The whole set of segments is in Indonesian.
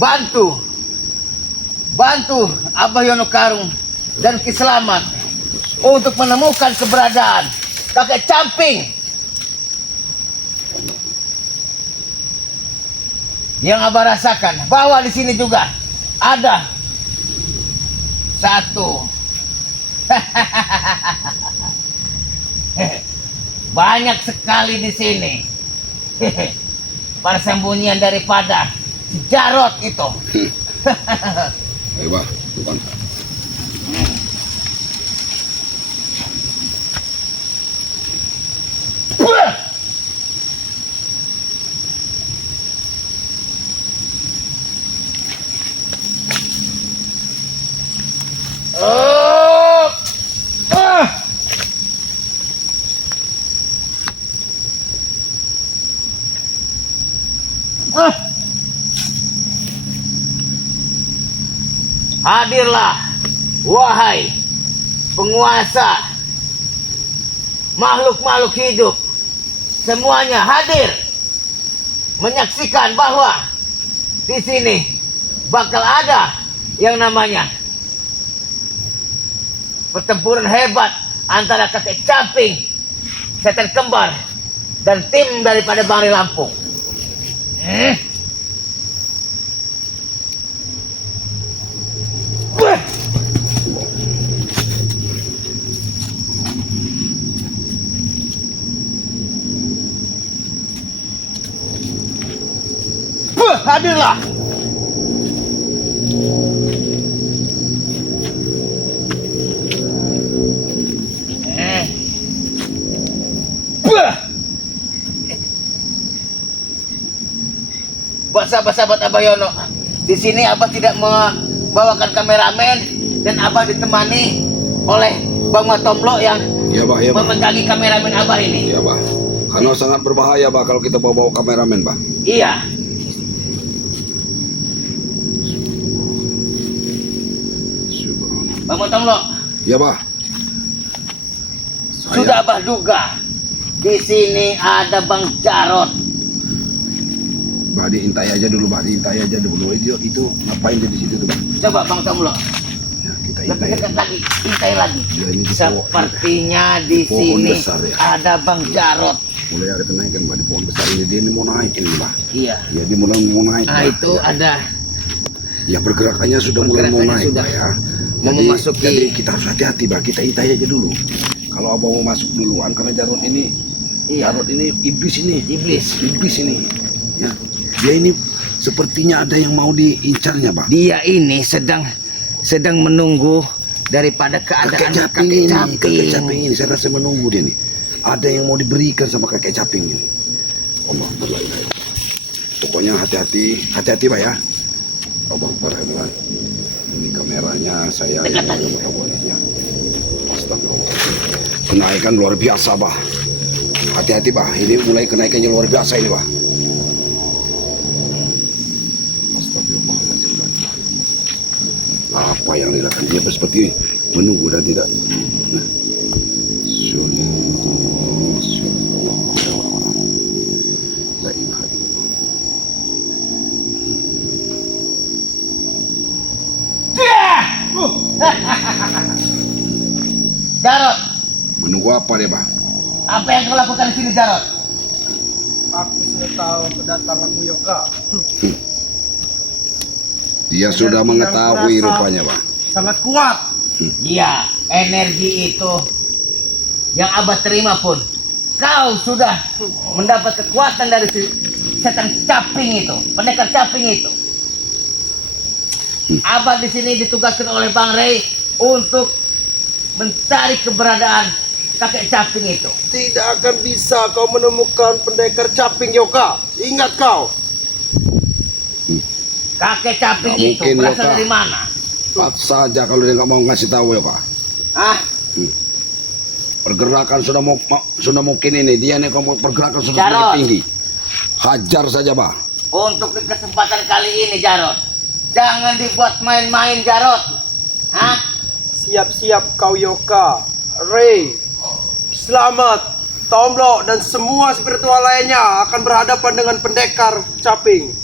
bantu Abah Yono Karung dan Ki Slamet untuk menemukan keberadaan kakek Camping yang Abah rasakan bahwa di sini juga ada satu banyak sekali di sini persembunyian daripada si Jarot itu. Ayo bah, bukan. Hadirlah, wahai penguasa makhluk-makhluk hidup, semuanya hadir menyaksikan bahwa di sini bakal ada yang namanya pertempuran hebat antara kakek Camping, setan kembar, dan tim daripada Bangri Lampung. Hadirlah. Buat sahabat-sahabat Abah Yono, di sini Abah tidak membawakan kameramen dan Abah ditemani oleh Bang Matomlo yang Ya bah, ya bah. memegangi kameramen Abah ini. Ya bah. Karena sangat berbahaya bah kalau kita bawa kameramen bah. Iya. Bang Matomlo, Ya bah. sudah Abah duga di sini ada Bang Jarot. Bah diintai aja dulu bah, diintai aja dulu. Itu ngapain dia di situ tuh bah? Coba Bang Matomlo, Ya, kita lebih intai. dekat lagi, intai lagi. Ya, ini di Sepertinya di pohon sini besar ya. ada Bang Jarot. Mulai ada kenaikan bah di pohon besar ini. Dia ini mau naik ini bah. Iya. Ya dia mulai mau naik. Nah bah. itu Ya. ada Ya pergerakannya sudah mulai mau Pergerakannya naik sudah bah ya. mau memasuki. Jadi kita harus hati-hati bah. Kita intai aja dulu. Kalau abah mau masuk duluan karena Jarot ini, Iya. Jarot ini iblis ini. Iblis. Iblis ini. Ya. Dia ini sepertinya ada yang mau diincarnya bah. Dia ini sedang menunggu daripada keadaan kakek Caping. Ini saya rasa menunggu dia nih. Ada yang mau diberikan sama kakek Caping ini. Allah berlailah. Pokoknya hati-hati bah ya. Allah berlailah. Ini kameranya saya Dekat yang lagi. ya. Astagfirullah. Kenaikan luar biasa bah. Hati-hati bah. Ini mulai kenaikannya luar biasa ini bah. Astagfirullahaladzim. Apa yang dilakukan dia seperti menunggu dan tidak. Nah. La ilaha illallah. Jarot, Menunggu apa dia bah? apa yang kau lakukan di sini Jarot? Aku sudah tahu kedatanganmu Yoka. Dia sudah Energi yang mengetahui terasa rupanya bah. sangat kuat. Iya, energi itu yang Abah terima pun kau sudah mendapat kekuatan dari si setan Caping itu, pendekar Caping itu. Abah di sini ditugaskan oleh Bang Rey untuk mencari keberadaan kakek Caping itu. Tidak akan bisa kau menemukan pendekar Caping Yoka. Ingat kau. Kakek Caping Nggak itu mungkin, berasal Yoka. dari mana? Cepat saja kalau dia nggak mau ngasih tahu ya pak. Ah, Pergerakan sudah mungkin ini dia nih kalau pergerakan sudah Jarot. semakin tinggi. Hajar saja bah. untuk di kesempatan kali ini Jarot, jangan dibuat main-main Jarot. Hah? Siap-siap kau Yoka. Ray, Slamet, Tomlo dan semua spiritual lainnya akan berhadapan dengan pendekar Caping.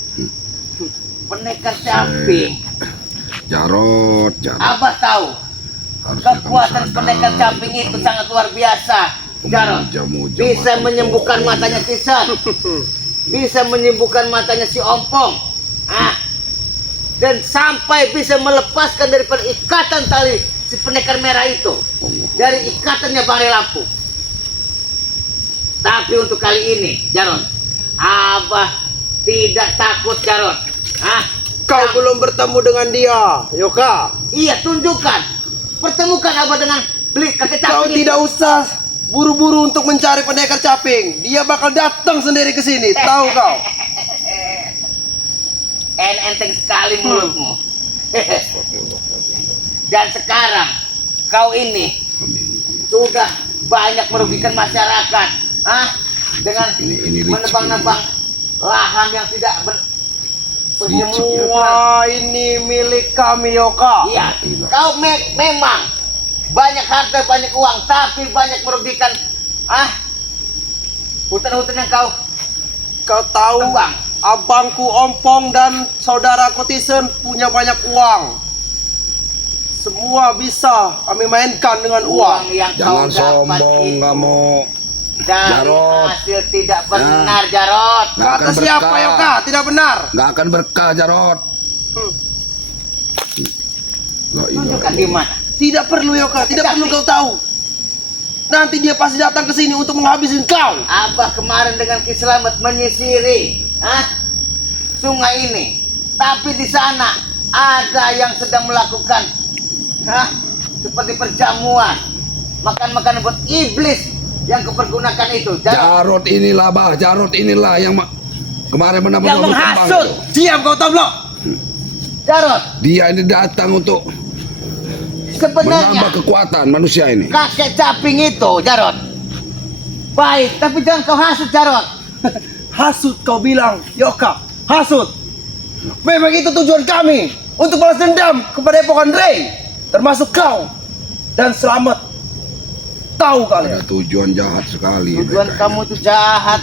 pendekar caping. Jarot. Abah tahu Harusnya kamu kekuatan sadar. pendekar caping itu sangat luar biasa. Jarot Muja-muja bisa mata menyembuhkan bohong. matanya Tisan, bisa menyembuhkan matanya si Ompong, dan sampai bisa melepaskan daripada ikatan tali si pendekar merah itu, dari ikatannya Bangre Lampung. Tapi untuk kali ini, Jarot, Abah tidak takut, Jarot. Kau belum bertemu dengan dia, Yoka. Iya, tunjukkan, pertemukan Abah dengan beli kakek Kau caping itu. tidak usah buru-buru untuk mencari pendekar caping. Dia bakal datang sendiri ke sini. Tahu kau? Enteng sekali mulutmu. Dan sekarang kau ini sudah banyak merugikan masyarakat, dengan Ini licik menebang-nebang lahan yang tidak Licik, Semua ini milik kami, Yoka. Iya, kau memang banyak harta, banyak uang, tapi banyak merugikan hutan-hutan yang kau Kau tahu, tebang. abangku Ompong dan saudaraku Tisen punya banyak uang. Semua bisa kami mainkan dengan uang. yang Jangan kau dapat sombong itu kamu. dari Jarot. hasil tidak benar, Jarot. Nggak Kata akan siapa, berkah. Yoka? Tidak benar. Nggak akan berkah, Jarot. Hmm. La ilaha Tunjukkan di mana. Tidak perlu, Yoka. Tidak perlu kau tahu. Nanti dia pasti datang ke sini untuk menghabisin kau. Abah kemarin dengan Ki Slamet menyisiri sungai ini, tapi di sana ada yang sedang melakukan seperti perjamuan, makan-makan buat iblis yang kepergunakan itu. Jarot inilah, Bah. Jarot inilah yang kemarin benar-benar Yang menghasut. Diam kau, Tomlok. Jarot, Dia ini datang untuk sebenarnya menambah kekuatan manusia ini. kakek caping itu, Jarot, baik, tapi jangan kau hasut, Jarot. Hasut kau bilang, Yoka. Hasut. Memang itu tujuan kami. Untuk balas dendam kepada Epokan Rey. Termasuk kau. Dan Selamat. Tahu kalian. Ada tujuan jahat sekali. Tujuan mereka kamu ini. itu jahat,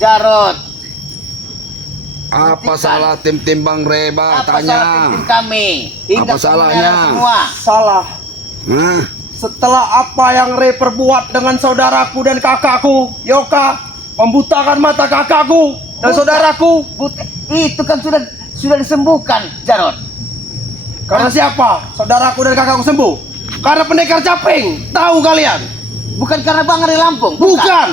Jarot. Apa salah tim-tim Bang Reba? Apa Tanya. salah tim kami? Hingga Apa salahnya? kemenangan semua. Salah. Hah? Setelah apa yang Rey perbuat dengan saudaraku dan kakakku, Yoka membutakan mata kakakku dan Buta. saudaraku. Itu kan sudah disembuhkan, Jarot. Karena siapa? Saudaraku dan kakakku sembuh. Karena pendekar caping. Tahu kalian? Bukan karena Bang Re Lampung. Bukan.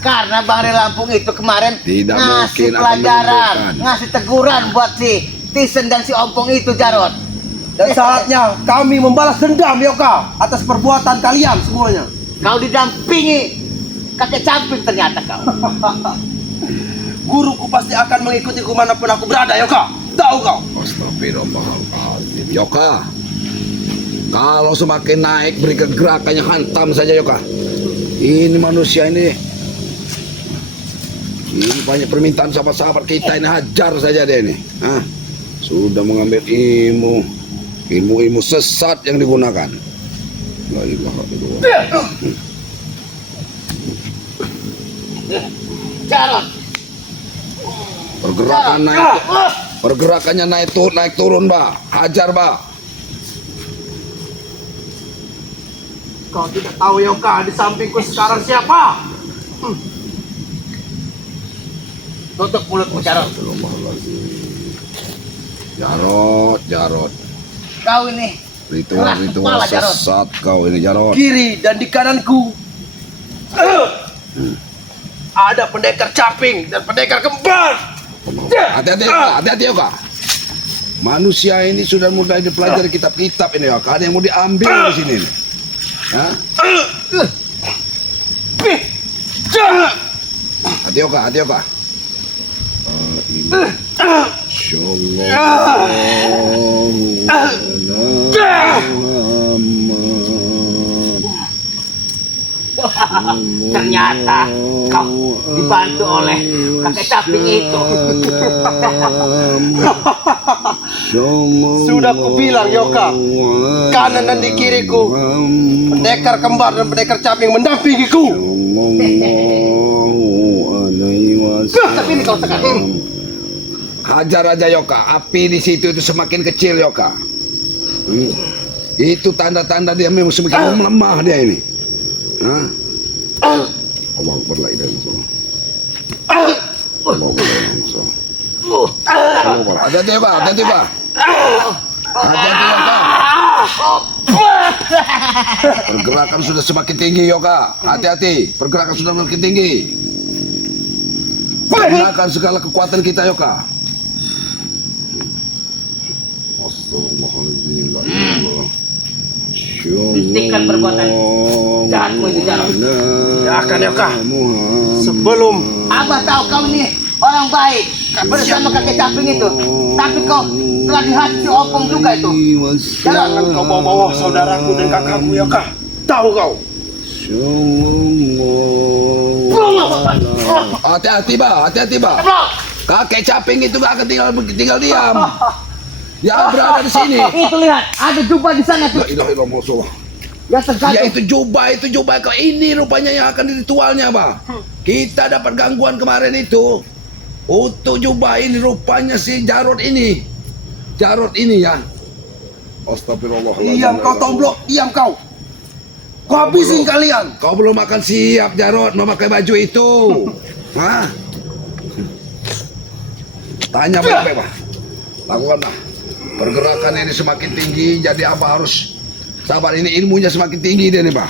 Karena Bang Re Lampung itu kemarin Tidak ngasih mungkin akan pelajaran, menemukan. ngasih teguran buat si Tisen dan si Ompong itu, Jarot. Dan saatnya kami membalas dendam, Yoka, atas perbuatan kalian semuanya. Kau didampingi kakek caping ternyata kau. Guruku pasti akan mengikutiku manapun aku berada, Yoka. Tahu kau? Astagfirullahaladzim. Yoka, kalau semakin naik beri kegerakannya, hantam saja, Yoka. Ini manusia ini banyak permintaan sahabat-sahabat kita ini, hajar saja dia ini. Sudah mengambil ilmu sesat yang digunakan. La ilaha illallah. Jarot. Pergerakannya naik turun, Bah. Hajar, Bah. Kau tidak tahu, Yoka, di sampingku sekarang siapa? Tutup mulutmu, Jarot. Jarot. Kau ini keras Ritual kepala, Jarot. sesat kau ini, Jarot. Kiri dan di kananku ada pendekar caping dan pendekar kembar. Hati-hati, Yoka. Manusia ini sudah mulai dipelajari kitab-kitab ini, Yoka. Ada yang mau diambil di sini. Hah? Hati, Yoka. Ternyata kau dibantu oleh kakek caping itu. Sudah kubilang, Yoka, kanan dan di kiriku pendekar kembar dan pendekar caping mendampingiku. Tapi ini kau sekarang. Hajar aja Yoka, api di situ itu semakin kecil Yoka. Itu tanda-tanda dia memang semakin melemah dia ini. Hah? Allah Akbar, la ilaha illallah. Allah Akbar. Hati-hati Pak, hati-hati Pak. Hati-hati Yoka. Pergerakan sudah semakin tinggi Yoka. Hati-hati, pergerakan sudah semakin tinggi. Gunakan segala kekuatan kita Yoka. Astagfirullahaladzim, la ilaha illallah. Hentikan perbuatan jahatmu itu, Jarod. Ya akan Yoka. Sebelum Abah tahu kau ini orang baik bersama kakek caping itu, tapi kau telah dihati opong juga itu. jangan kau bawa-bawa saudaraku dan kakakku Yoka. Tahu kau? Hati-hati Pak, hati-hati Pak. Kakek caping itu gak akan tinggal diam. Ya berada di sini. Itu lihat, ada jubah di sana tuh. La ilaha illallah Rasulullah. Ya tergantung. Ya itu jubah kau ini rupanya yang akan ritualnya Pak. Kita dapat gangguan kemarin itu. Untuk jubah ini rupanya si Jarod ini ya. Astagfirullahaladzim. Diam kau tomblok, diam kau. Kau habisin kalian. Kau belum makan siap Jarod memakai baju itu. Hah? Tanya baik-baik Pak. Lakukan Pak. Pergerakan ini semakin tinggi, jadi apa harus sabar, ini ilmunya semakin tinggi dia nih Pak.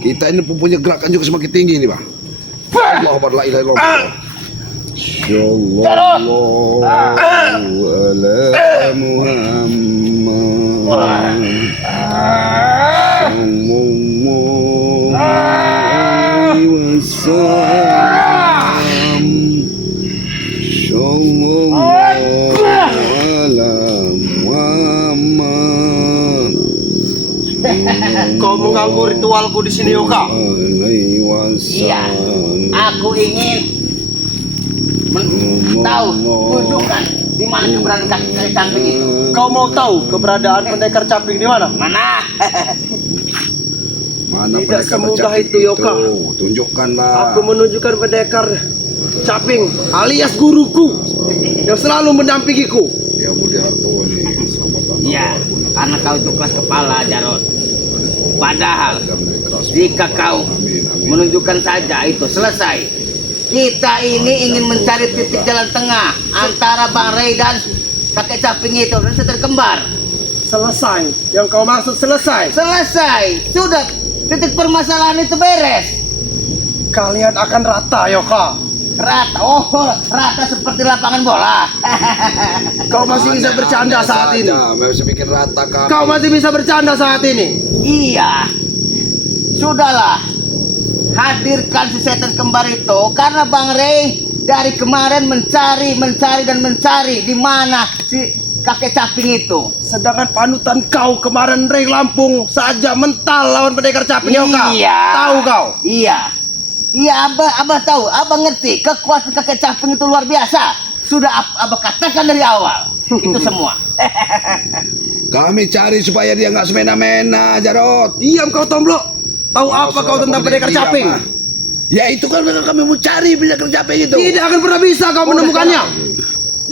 Kita ini punya gerakan juga semakin tinggi nih Pak. Allah Akbar, la ilaha illallah. Sallallahu ala Muhammad. Sallallahu alaihi wasallam. Sallallahu ala Muhammad. Kau mengganggu ritualku di sini Yoka. Iya, aku ingin tahu, tunjukkan di mana keberadaan kakek caping itu. Kau mau tahu keberadaan pendekar caping di mana? Mana? Mana Tidak pendekar semudah caping itu, Yoka. Tunjukkanlah. Aku menunjukkan pendekar caping alias guruku yang selalu mendampingiku. Ya Budi Harto nih, Iya, karena kau itu kelas kepala, Jarod. Padahal jika kau menunjukkan saja itu selesai. Kita ini ingin mencari titik jalan tengah antara Bang Ray dan kakek caping itu dan seter kembar. Selesai. Yang kau maksud selesai. Selesai, sudah titik permasalahan itu beres. Kalian akan rata Yoka. Rata, rata seperti lapangan bola. Kau masih bisa bercanda saat ini. Masih bikin rata kami. Kau masih bisa bercanda saat ini. Iya, sudahlah. Hadirkan si setan kembar itu karena Bang Ray dari kemarin mencari di mana si kakek caping itu. Sedangkan panutan kau kemarin Ray Lampung saja mental lawan pendekar caping Yoka. Iya. Tahu kau? Iya, abah tahu, abah ngerti kekuatan kakek caping itu luar biasa. Sudah abah katakan dari awal. Itu semua. Kami cari supaya dia nggak semena-mena, Jarod. Diam kau tomblok. Tahu apa kau tentang pendekar caping? Ya itu kan kami mau cari pendekar caping itu. Tidak akan pernah bisa kau menemukannya.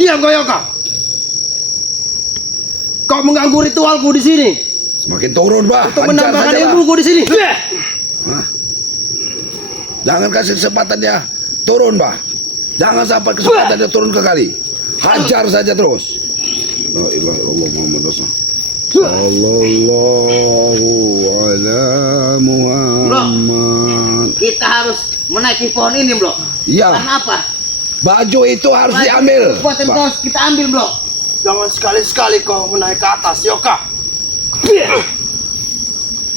Diam kau Yoka. Kau mengganggu ritualku di sini. Semakin turun, Bah. Untuk Lancar menambahkan saja, Bah. ilmuku di sini. Hah? Jangan kasih kesempatan dia turun, Bah. Jangan sampai kesempatan dia turun ke kali. Hajar saja terus. La ilaha illallah Muhammad Rasulullah. Sallallahu ala Muhammad. Kita harus menaiki pohon ini, Blok. Iya. Karena apa? Baju itu harus diambil. Kekuatan Bah. terus kita ambil, Blok. Jangan sekali-sekali kau menaik ke atas Yoka.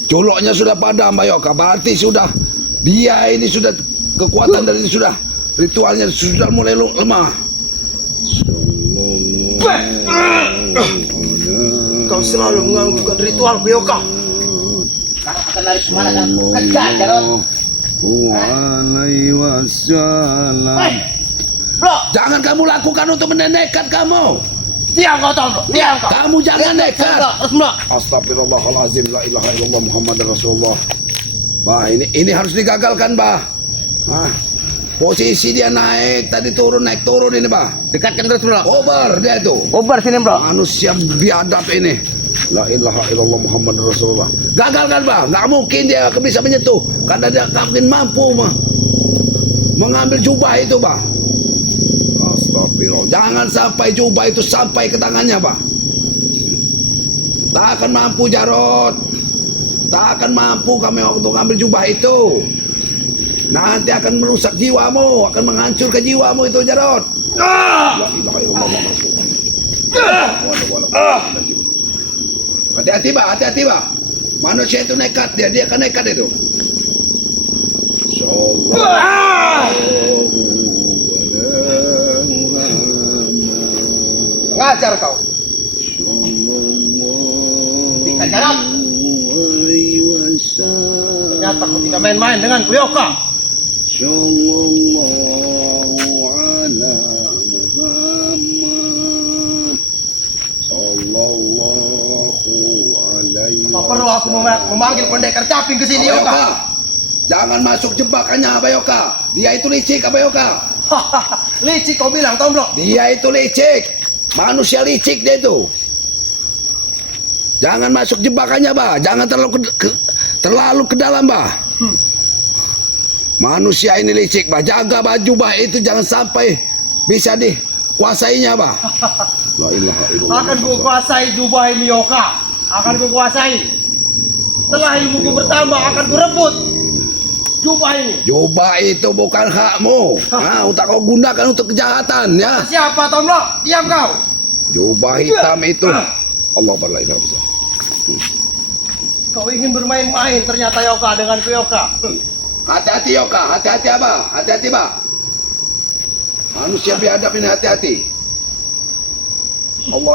Culoknya sudah padam, Mbak Yoka. Berarti sudah dia ini sudah kekuatan dari sudah ritualnya sudah mulai lemah. Kau selalu mengganggu ritualku Yoka. Karena akan lari kemana kan? Kejar, Jarod. Alaihi wasallam. Hei, Blok. Jangan kamu lakukan untuk menenekkan kamu. Diam kau, Blok. Diam kau. Kamu jangan nekat. Terus, Blok. Astagfirullahalazim, la ilaha illallah Muhammad Rasulullah. Bah, ini harus digagalkan, Bah. Hah? Posisi dia naik, tadi turun, naik turun ini, Bah. Dekatkan terus bro. Over dia tuh. Over sini bro. Manusia biadab ini. La ilaha illallah Muhammad Rasulullah. Gagal kan, Bah? Nggak mungkin dia bisa menyentuh. Karena dia mungkin mampu mengambil jubah itu, Bah. Astagfirullah. Jangan sampai jubah itu sampai ke tangannya, Bah. Tak akan mampu, Jarot. Tak akan mampu kami untuk mengambil jubah itu. Nanti akan merusak jiwamu, akan menghancurkan jiwamu itu, Jarot. La ilaha illallah Muhammad Rasulullah. Hati-hati, Bah, hati-hati, Bah. Manusia itu nekat, dia akan nekat itu. Ngajar kau. Tingkat Jarot. Ternyata kau tidak main-main dengan Yoka. Sallallahu ala Muhammad Sallallahu alaihi Apa perlu aku memanggil pendekar caping ke sini, Yoka? Yoka, jangan masuk jebakannya, Yoka. Dia itu licik, Yoka. Licik kau bilang, Tomblok. Dia itu licik. Manusia licik dia itu. Jangan masuk jebakannya, Bah. Jangan terlalu ke dalam, Bah. Manusia ini licik, Bah. Jaga baju, Bah, itu jangan sampai bisa dikuasainya, Bah. La ilaha illallah. Akan ku kuasai jubah ini, Yoka. Akan ku kuasai. Setelah ilmuku bertambah, akan ku rebut jubah ini. Jubah itu bukan hakmu. Nah, untuk kau gunakan untuk kejahatan, ya. Siapa, Tomblok? Diam kau. Jubah hitam itu. Allah la ilaha illallah. Kau ingin bermain-main ternyata, Yoka, dengan ku, Yoka. Hati-hati, Yoka. Hati-hati, Abah. Hati-hati, Bah. Manusia biadab ini, hati-hati. Allah,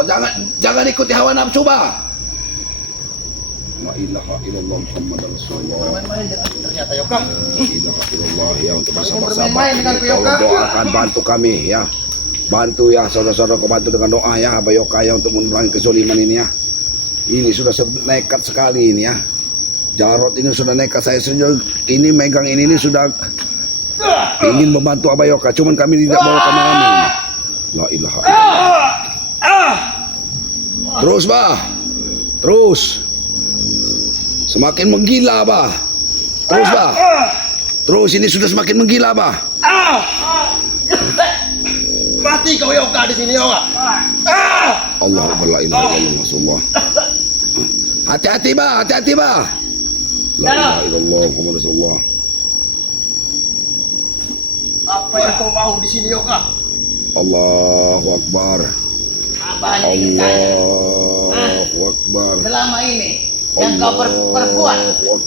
jangan ikuti hawa nafsu, Bah. La ilaha illallah Muhammad Rasulullah. Bermain-main dengan ternyata, Yoka. La ilaha illallah, ya, untuk bermain-main sahabat-sahabat dengan ini, Yoka. tolong doakan, bantu kami, ya. Bantu, ya, saudara-saudara, bantu dengan doa, ya, Abah Yoka, ya, untuk menerangi kezaliman ini, ya. Ini sudah nekat sekali ini, ya. Jarot ini sudah nekat. Saya sendiri ini megang ini sudah ingin membantu Abah Yoka, cuman kami tidak bawa kameramen. La ilaha illallah. Terus, Bah. Terus. Semakin menggila, Bah. Terus, Bah. Terus, ini sudah semakin menggila, Bah. Mati kau, Yoka, di sini, Yoka. Allahu la ilaha illallah Rasulullah. Hati-hati, Bah. Hati-hati, Bah. La ilaha illallah Muhammad Rasulullah. Apa yang kau mau di sini, Yoka? Allahu Akbar. Apa hanya ingin tanya? Allahu Akbar. Selama ini yang kau perbuat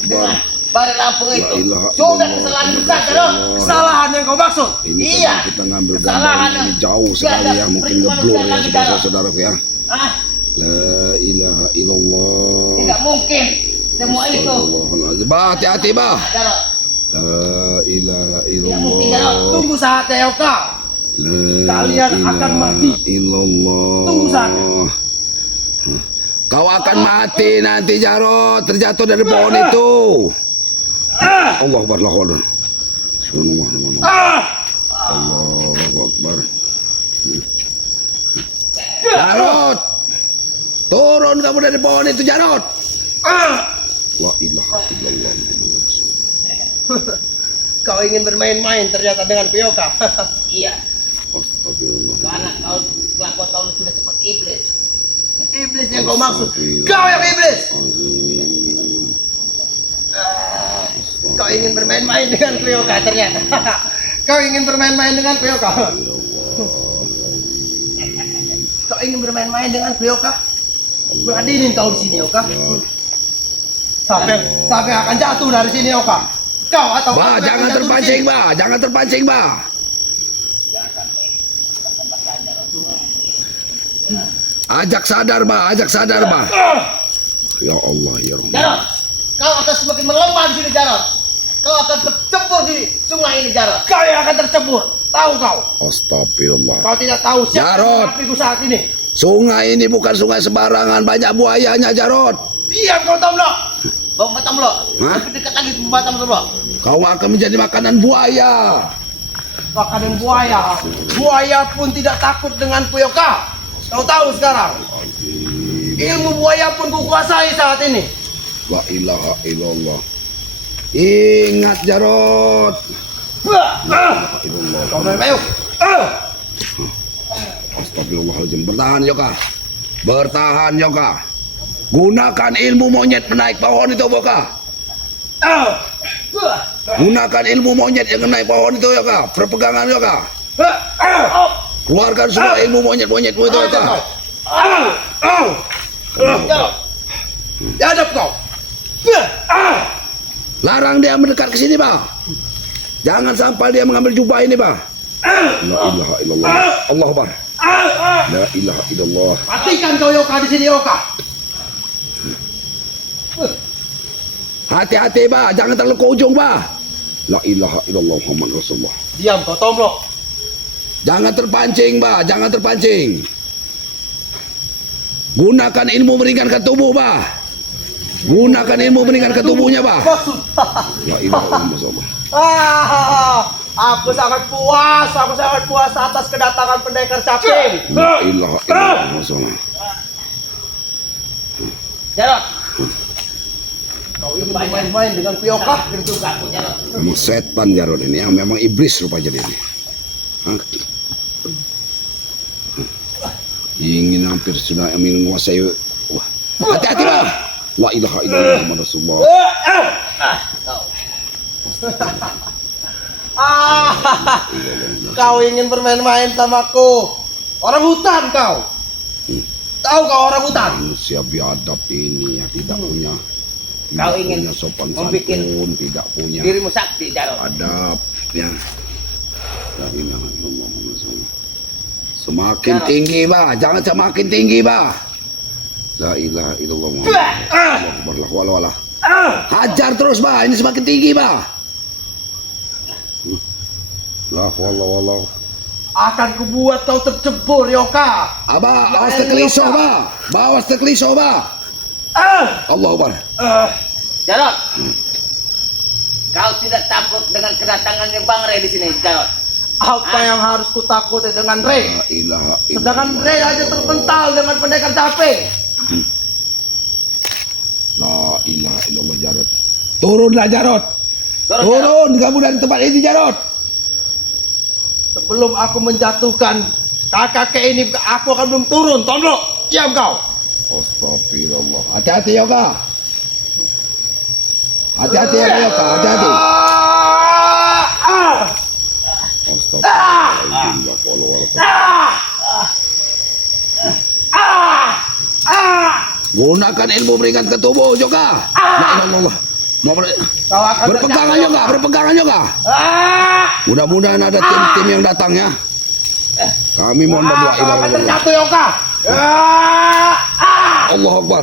dengan Bari Lampung itu La ilaha sudah illallah. kesalahan besar, Jarot. Kesalahan yang kau maksud? Ini Iya. kalau kita ngambil Kesalahan gambar ini yang jauh sekali, tiada ya, mungkin peristiwa ngeblur, ya, lagi, Jarot. saudara-saudaraku, ya. Ah, La ilaha illallah. tidak mungkin semua itu. Astagfirullahaladzim. Bah, hati-hati, Bah. Jarot. La ilaha mungkin, Jarot. illallah. Tunggu saatnya, Yoka. La Kalian akan mati. ilaha illallah. Tunggu saatnya. Kau akan mati nanti, Jarot, terjatuh dari pohon itu. Allah Akbar, Allahu Akbar. Allahu Akbar. Jarot, turun kamu dari pohon itu, Jarot. La ilaha illallah. Kau ingin bermain-main ternyata dengan Yoka. Iya. Astagfirullah. Karena kau kelakuan kau sudah seperti iblis. Iblis yang kau maksud. Kau yang iblis. Kau ingin bermain-main dengan Yoka ternyata. Kau ingin bermain-main dengan Yoka. Kau ingin bermain-main dengan Yoka. Beradilin kau di sini, Yoka. Sampai akan jatuh dari sini, Yoka. Kau atau Bah, aku yang jangan jatuh di terpancing, sini. Bah. Jangan terpancing, Bah. Ajak sadar, Bah. Ajak sadar, Bah. Ya Allah, ya Rahman. Jarot, kau akan semakin melemah di sini, Jarot. Kau akan tercebur di sungai ini, Jarot. Kau yang akan tercebur. Tahu kau? Astagfirullah. Kau tidak tahu siapa Jarot. yang mengapiku saat ini. Sungai ini bukan sungai sembarangan, banyak buayanya, Jarot. Diam kau, Tomblok. Bawa Batam lo. Hah? Lebih dekat lagi ke Batam lo. Kau akan menjadi makanan buaya. Makanan buaya. Buaya pun tidak takut denganku, Yoka. Kau tahu sekarang. Ilmu buaya pun kukuasai saat ini. La ilaha illallah. Ingat Jarot. Kau main ayo. Astagfirullahaladzim. Bertahan Yoka. Bertahan Yoka. Gunakan ilmu monyet menaik pohon itu Yoka. Gunakan ilmu monyet yang naik pohon itu Yoka. Perpegangan Yoka. Keluarkan semua ilmu monyet-monyetmu itu Yoka. Hadap kau. Larang dia mendekat ke sini, Pak. Jangan sampai dia mengambil jubah ini, Pak. La ilaha illallah. Allah Akbar. La ilaha illallah. Matikan kau Yoka di sini Yoka. Hati-hati, Pak. Jangan terlalu ke ujung, Pak. La ilaha illallah Muhammad Rasulullah. Diam kau Tomlo. Jangan terpancing, Pak. Jangan terpancing. Gunakan ilmu meringankan tubuh, Pak. Gunakan ilmu meringankan tubuhnya, Pak. Maksud. La ilaha illallah. Aku sangat puas atas kedatangan pendekar caping. La ilaha illallah. Jarot. Kau ingin main-main dengan Yoka? Itu kaku Jarot. Memang setan Jarod ini, ya. Memang iblis rupanya dia ini. Hah? Ingin hampir sudah menguasai. Wah. Hati-hati Pak. La ilaha illallah Muhammad Rasulullah. Kau ingin bermain-main samaku? Orang hutan kau. Tahu kau orang hutan? Manusia biadab ini yang tidak punya. Kau tidak ingin punya sopan membuat santun, tidak punya dirimu sakti Jarot. adab, ya. La ilaha illallah Muhammad Rasulullah. Semakin Jarod. tinggi, Pak. Jangan semakin tinggi, Pak. La ilaha illallah Muhammad. Allah Akbar, la wala wala. Hajar terus, Pak. Ini semakin tinggi, Pak. La wala wala. Akan kubuat kau tercebur Yoka. Abah, awas terkeliso, Pak. Bawas terkeliso, Pak. Allah Akbar. Jarot. Kau tidak takut dengan kedatangannya Bang Rey di sini, Jarot? Apa yang harus kutakuti dengan Rey? La ilaha Sedangkan illallah. Rey aja terpental dengan pendekar caping. La ilaha illallah Jarot. Turunlah Jarot. Jarot. Turun kamu dari tempat ini Jarot. Sebelum aku menjatuhkan kakak ini, aku akan belum turun. Tomlo, diam kau. Astagfirullah. Hati-hati Yoka. Hati-hati ya Yoka. Hati-hati. Astagfirullah. Gunakan ilmu meringankan tubuh Yoka. La ilallah. Kau akan Berpegangan terjatuh, Yoka. Berpegangan Yoka. Mudah-mudahan ada tim-tim yang datang ya. Kami mohon berdoa Kau akan ilallah. terjatuh Yoka. Allah Akbar.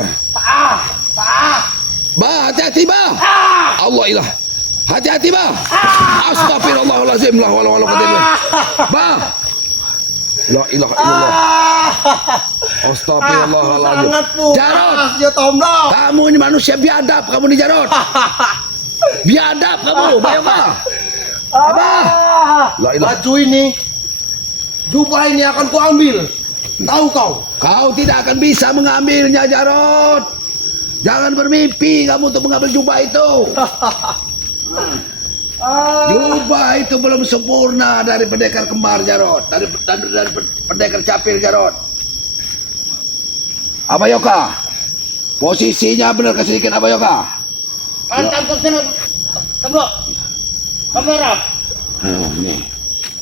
Bah, hati-hati bah. Allah ilah. Hati-hati bah. Astagfirullahaladzim. La wala wala quwwata illa billah. Bah. La ilaha illallah. Astagfirullahaladzim. Sangat puas Jarot, ya Tomlo. kamu ini manusia biadab. Kamu nih Jarot. Biadab kamu. Bayang bah. La ilaha. Baju ini, jubah ini akan kuambil. Tahu kau? Kau tidak akan bisa mengambilnya Jarot. Jangan bermimpi kamu untuk mengambil jubah itu. Jubah itu belum sempurna dari pendekar kembar Jarot, dari pendekar capil Jarot. Apa Yoka? Posisinya benar sedikit apa Yoka? Pantang ke sana. Tomlo. Kamera.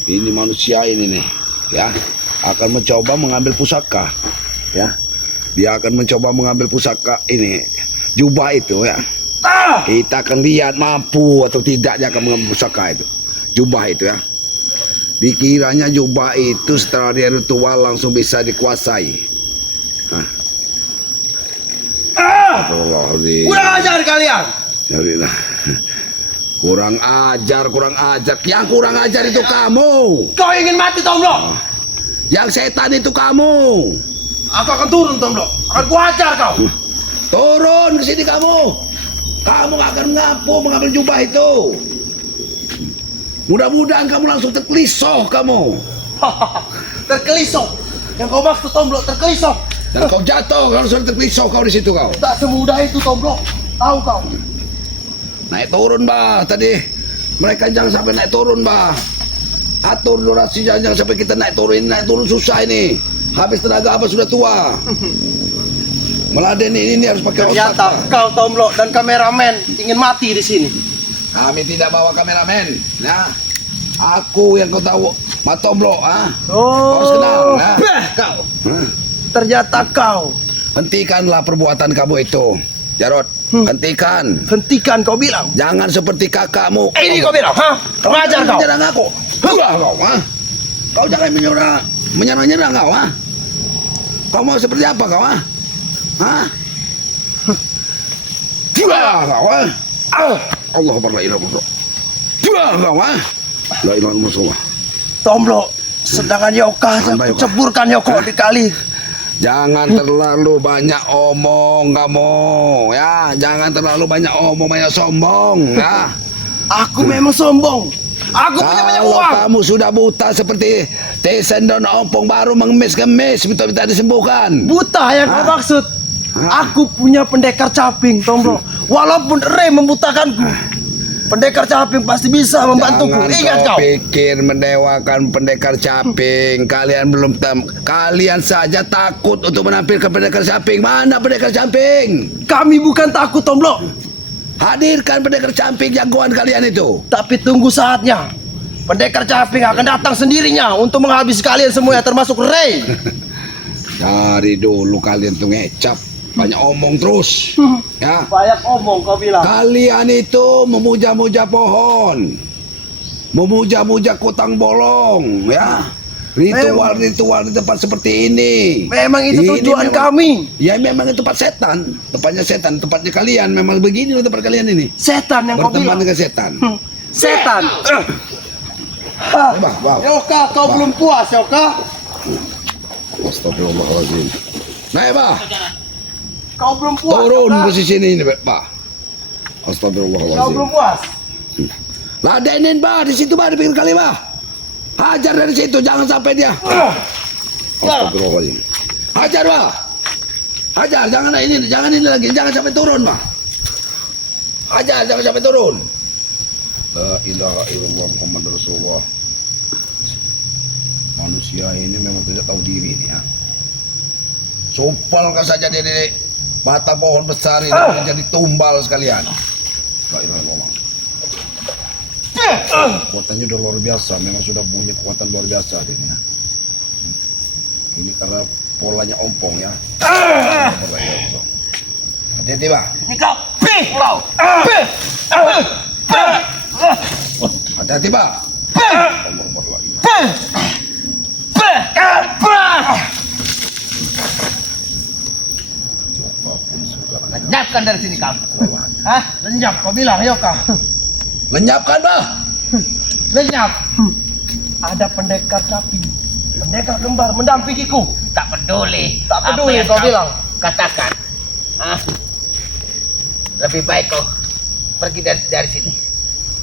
Ini manusia ini nih, ya, akan mencoba mengambil pusaka, ya. Dia akan mencoba mengambil pusaka ini, jubah itu ya. Kita akan lihat mampu atau tidaknya akan mengambil pusaka itu, jubah itu ya. Dikiranya jubah itu setelah dia ritual langsung bisa dikuasai. Astagfirullahaladzim. Kurang ajar kalian. Jadilah. Kurang ajar. Yang kurang ajar itu kamu. Kau ingin mati Tomlo? Yang setan itu kamu. Aku akan turun Tomlo. Akan kuajar kau. Turun ke sini kamu. Kamu akan ngapu mengambil jubah itu. Mudah-mudahan kamu langsung terkelisah kamu. Terkelisah. Yang kau maksud Tomblo terkelisah. Dan kau jatuh kalau sudah terkelisah kau di situ kau. Tak semudah itu Tomblo. Tahu kau. Naik turun bah tadi. Mereka jangan sampai naik turun bah. Atur durasi jangan sampai kita naik turun susah ini. Habis tenaga Abah sudah tua. Meladen ini harus pakai otak. Ternyata kau Tomblo dan kameramen ingin mati di sini. Kami tidak bawa kameramen. Ya. Aku yang kau tahu. Matomblo, ah. Kau harus kenal, ya. Kau. Hah? Ternyata kau. Hentikanlah perbuatan kamu itu, Jarod. Hentikan. Hentikan kau bilang. Jangan seperti kakakmu. Ini kau bilang, hah? Mengajar kau. Menyerang aku. Wah, kau, ah. Kau jangan menyerang kau, ah. Kau mau seperti apa kau, ah? Hah? Wah, kau, ah. Allah la ilaha illallah. Wah, kau, ah. La ilaha illallah. Tomblo, sedangkan Yoka Sampai, Pak. ceburkan Yoko di kali. Jangan terlalu banyak omong kamu, ya. Jangan terlalu banyak omong, banyak sombong, ya. Aku memang sombong. Aku punya banyak Kalau uang. kamu sudah buta seperti Tesen dan Ompong baru mengemis-kemis, minta disembuhkan. Buta yang kau maksud. Aku punya pendekar caping, Tomblo. Walaupun Ray membutakanku, pendekar caping pasti bisa membantuku. Jangan Ingat kau kau. pikir mendewakan pendekar caping. Kalian belum kalian saja takut untuk menampilkan pendekar caping. Mana pendekar caping? Kami bukan takut, Tomblo. Hadirkan pendekar caping jagoan kalian itu. Tapi tunggu saatnya. Pendekar caping akan datang sendirinya untuk menghabisi kalian semua, termasuk Ray. Dari dulu kalian tuh ngecap, banyak omong terus. Ya. Banyak omong kau bilang. Kalian itu memuja-muja pohon, memuja-muja kutang bolong, ya. Ritual-ritual di tempat seperti ini. Memang itu Ini tujuan memang- kami. Ya memang itu tempat setan, tempatnya setan, tempatnya kalian. Memang begini loh tempat kalian ini. Setan yang kau Berteman bilang. dengan setan. Setan. Bah. Yoka, kau belum puas, Yoka? Astagfirullahaladzim. Naik bah, Kau belum puas. turun Yoka? posisi ini bah. Kau Astagfirullahaladzim. belum puas. Ladenin bah di situ bah di pinggir kali bah. Hajar dari situ jangan sampai dia. Astagfirullahaladzim. Hajar bah. Hajar jangan ini lagi jangan sampai turun bah. Hajar jangan sampai turun. La ilaha illallah Muhammad Rasulullah. Manusia ini memang tidak tahu diri ini ya. Sumpalkan saja dia di mata pohon besar ini jadi tumbal sekalian. La ilaha illallah. Kekuatannya udah luar biasa, memang sudah punya kekuatan luar biasa ini ya. Ini karena polanya ompong ya. Hati-hati Pak. Ini kau. Pih, kau. Hati-hati Pak. Lenyapkan dari sini kamu. Hah? Lenyap kau bilang, Yoka. Lenyapkan Pak. Lenyap. Ada pendekar caping. Pendekar kembar mendampingiku. Tak peduli. Tak peduli, apa yang kau bilang. Katakan. Ah. Lebih baik kau pergi dari sini.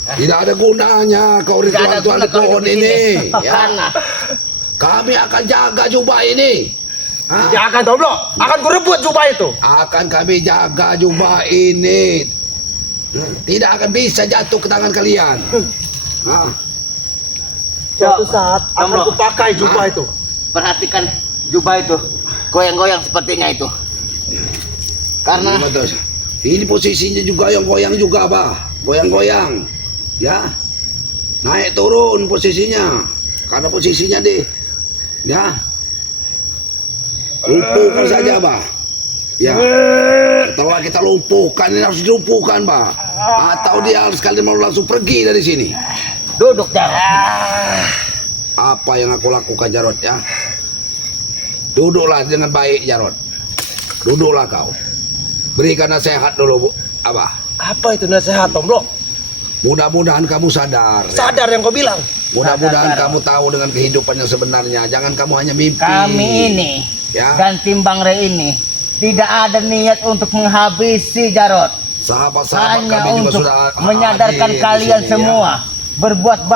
Tidak ada gunanya kau Tidak ada ritual-ritual guna di pohon kau hidup ini. Ya. Karena Kami akan jaga jubah ini. Hah? Ya akan Tomblo. Akan kurebut jubah itu. Akan kami jaga jubah ini. Tidak akan bisa jatuh ke tangan kalian. Hah? Suatu saat akan Tomblo. kupakai jubah itu. perhatikan jubah itu. Goyang-goyang sepertinya itu. Karena Ini betul. Ini posisinya juga yang goyang juga, Bah. Goyang-goyang. Ya. Naik turun posisinya. Karena posisinya ya. Lumpuhkan saja, Bah. Ya. Setelah kita lumpuhkan, ini harus dilumpuhkan, Bah. Atau dia harus kalian mau langsung pergi dari sini. duduk Jarod. Apa yang aku lakukan, Jarod, ya? Duduklah dengan baik, Jarod. Duduklah kau. Berikan nasihat dulu, Bu. Abah. Apa itu nasihat, Tomblo? Mudah-mudahan kamu sadar. Ya. Sadar yang kau bilang. Mudah-mudahan Sadar, kamu tahu dengan kehidupan yang sebenarnya. Jangan kamu hanya mimpi. Kami ini Ya. dan tim Bang Rey ini tidak ada niat untuk menghabisi Jarod. Sahabat-sahabat Hanya kami juga untuk sudah menyadarkan hadir di kalian sini, semua ya. berbuat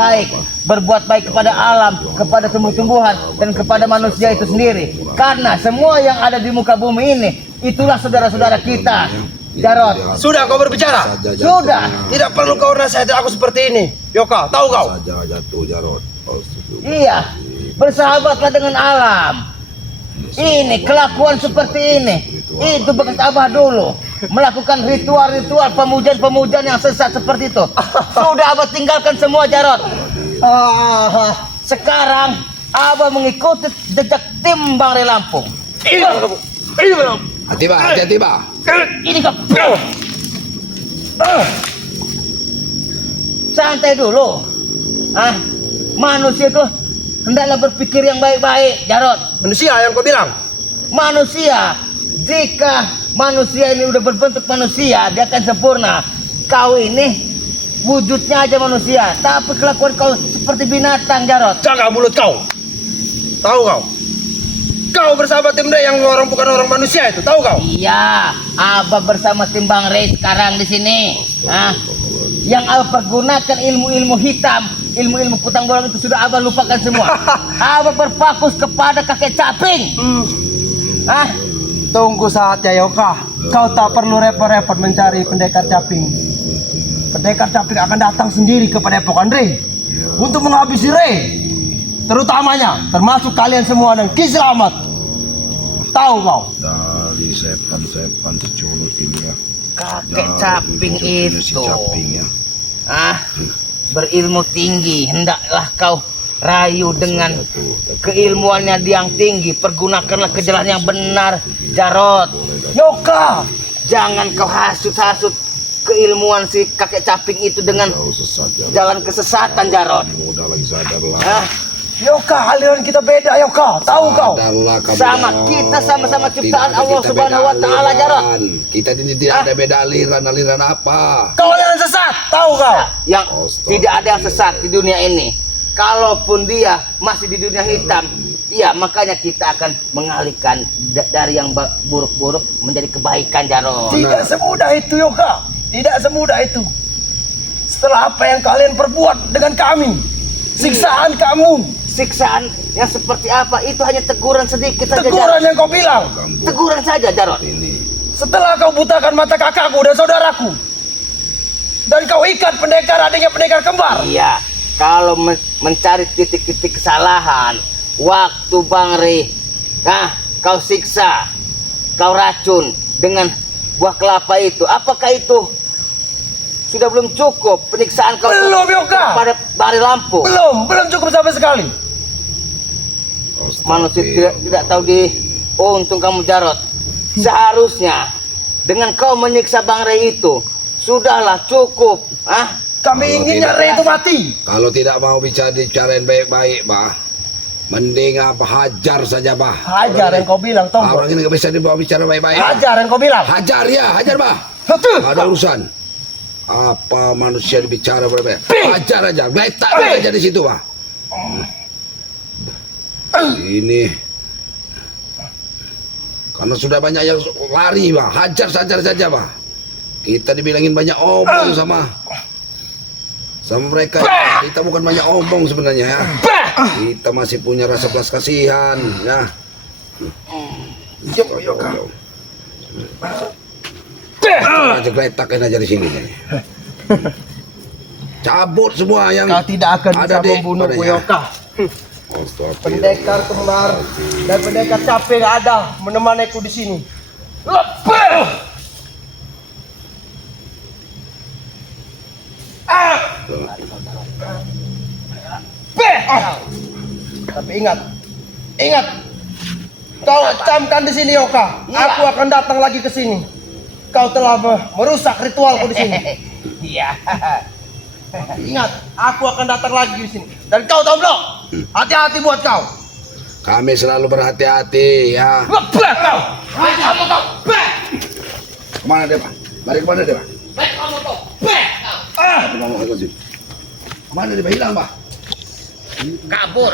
baik kepada alam, kepada tumbuh-tumbuhan, dan kepada manusia itu sendiri. Karena semua yang ada di muka bumi ini, itulah saudara-saudara kita. Jarot, Sudah kau berbicara. sudah. Tidak perlu kau nasihati aku seperti ini. Yoka, tahu kau? Saja jatuh Jarot. Iya, bersahabatlah dengan alam. Ini kelakuan seperti ini. Itu bekas Abah dulu melakukan ritual-ritual pemujaan-pemujaan yang sesat seperti itu. Sudah Abah tinggalkan semua, Jarot. Sekarang Abah mengikuti jejak tim Bang Ray Lampung. Ini kamu. Ini kamu. Hati-hati, Bah. Ini kau. Santai dulu. Manusia itu hendaklah berpikir yang baik-baik, Jarot. Manusia yang kau bilang. Manusia, jika manusia ini udah berbentuk manusia, dia akan sempurna. Kau ini wujudnya aja manusia, tapi kelakuan kau seperti binatang, Jarot. Jaga mulut kau. Tahu kau? Kau bersama tim Ray yang orang bukan orang manusia itu, tahu kau? Iya, Abah bersama tim Bang Ray sekarang di sini. Yang Abah pergunakan ilmu-ilmu hitam, ilmu-ilmu putang bolong itu sudah Abah lupakan semua. Abah berfokus kepada kakek caping. Tunggu saatnya Yoka. Kau tak perlu repot-repot mencari pendekar caping. Pendekar caping akan datang sendiri kepada Epokan Ray untuk menghabisi Ray. Terutamanya termasuk kalian semua dan Ki Slamet. Tahu kau? Dari setan-setan seculuk ini ya. Kakek caping itu Si caping ya. berilmu tinggi, hendaklah kau rayu dengan keilmuannya yang tinggi. Pergunakanlah ke jalan yang benar, Jarot. Yoka, Jangan kau hasut-hasut keilmuan si kakek caping itu dengan Kau sesat ya. jalan kesesatan, Jarot. Mudah lagi sadarlah. Yoka, aliran kita beda Yoka. Tahu kau? Sadarlah kamu. Sama, kita sama-sama ciptaan Tidak ada Allah kita Subhanahu beda wa Ta'ala, Jarot. aliran. Kita ini tidak ada beda aliran apa? Kau aliran sesat. Tahu kau? Yang Astaga. tidak ada yang sesat di dunia ini. Kalaupun dia masih di dunia hitam, ya makanya kita akan mengalihkan dari yang buruk-buruk menjadi kebaikan, Jarot. Tidak semudah itu Yoka. Tidak semudah itu. Setelah apa yang kalian perbuat dengan kami, siksaan kamu, Siksaan yang seperti apa itu hanya teguran sedikit saja, teguran Jarot. yang kau bilang. Teguran saja, Jarot. Ini Setelah kau butakan mata kakakku dan saudaraku, dan kau ikat pendekar adanya pendekar kembar. Iya, kalau mencari titik-titik kesalahan, waktu Bang Ray, kau siksa, kau racun dengan buah kelapa itu, apakah itu sudah belum cukup penyiksaan kau Belum, Yoka. pada Bang Ray Lampung? Belum cukup sampai sekali. Manusia tidak tahu untung kamu, Jarot. Seharusnya dengan kau menyiksa Bang Ray itu sudahlah cukup. Kami inginnya Ray itu mati. kalau tidak mau bicarain baik-baik, Bah. Mending apa hajar saja, Bah. Hajar yang kau bilang, Tonggo. Orang ini nggak bisa dibawa bicara baik-baik. Hajar yang kau bilang. Hajar ya, hajar, Bah. Betul. Nggak ada urusan. Apa manusia dibicara berapa? Hajar aja, geletak aja di situ, Bah. Ini karena sudah banyak yang lari, Bah. Hajar saja, Bah. Kita dibilangin banyak omong sama mereka. Kita bukan banyak omong sebenarnya ya. Kita masih punya rasa belas kasihan ya. Yoka. Aja geletakin aja di sini nih. Cabut semua yang Kau tidak akan ada bisa di membunuhku, badannya. Yoka. Astagfirullah. Pendekar kembar dan pendekar caping ada menemaniku di sini. Lepeh! Tapi ingat, kau camkan di sini Yoka. Iya. Aku akan datang lagi ke sini. Kau telah merusak ritualku di sini. Iya. Ingat, aku akan datang lagi di sini. Dan kau Tomblo, hati-hati buat kau. Kami selalu berhati-hati ya. Lepeh kau! Kamu kau. Kemana dia, Pak? Lari kemana dia, Pak? Baik kamu kau. Kemana dia, Pak? Hilang, Pak? Kabur.